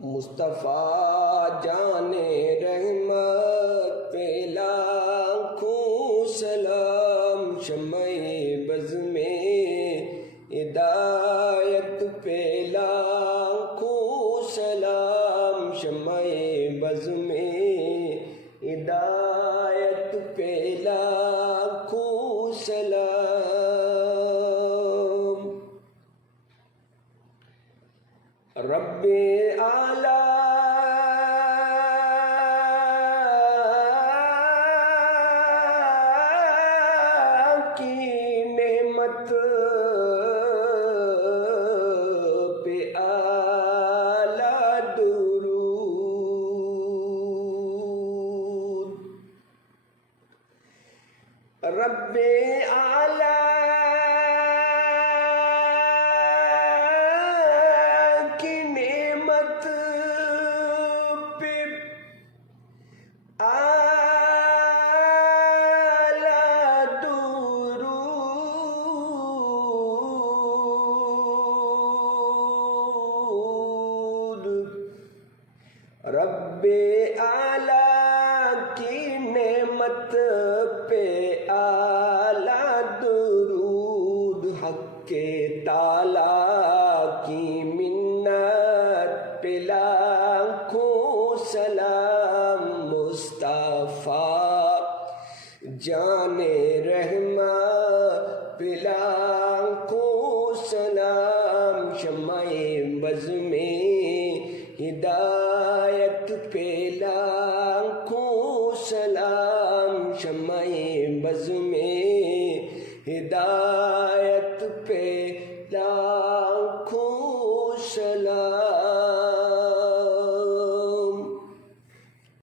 مصطفیٰ جان رحمت پہ لاکھوں سلام، شمع بز میں ہدایت پہ لاکھوں سلام، شمع بز میں ہدایت پہ لاکھوں سلام۔ رب اعلیٰ کی نعمت پہ اعلیٰ درود، رب اعلیٰ رب اعلیٰ کی نعمت پہ اعلیٰ درود، حق تعالیٰ کی منت پہ لاکھوں سلام، مصطفیٰ جان رحمت پہ لاکھوں سلام، شمع بز میں ہدایت پہ لاکھوں سلام، شمع بز میں ہدایت پہ لاکھوں سلام۔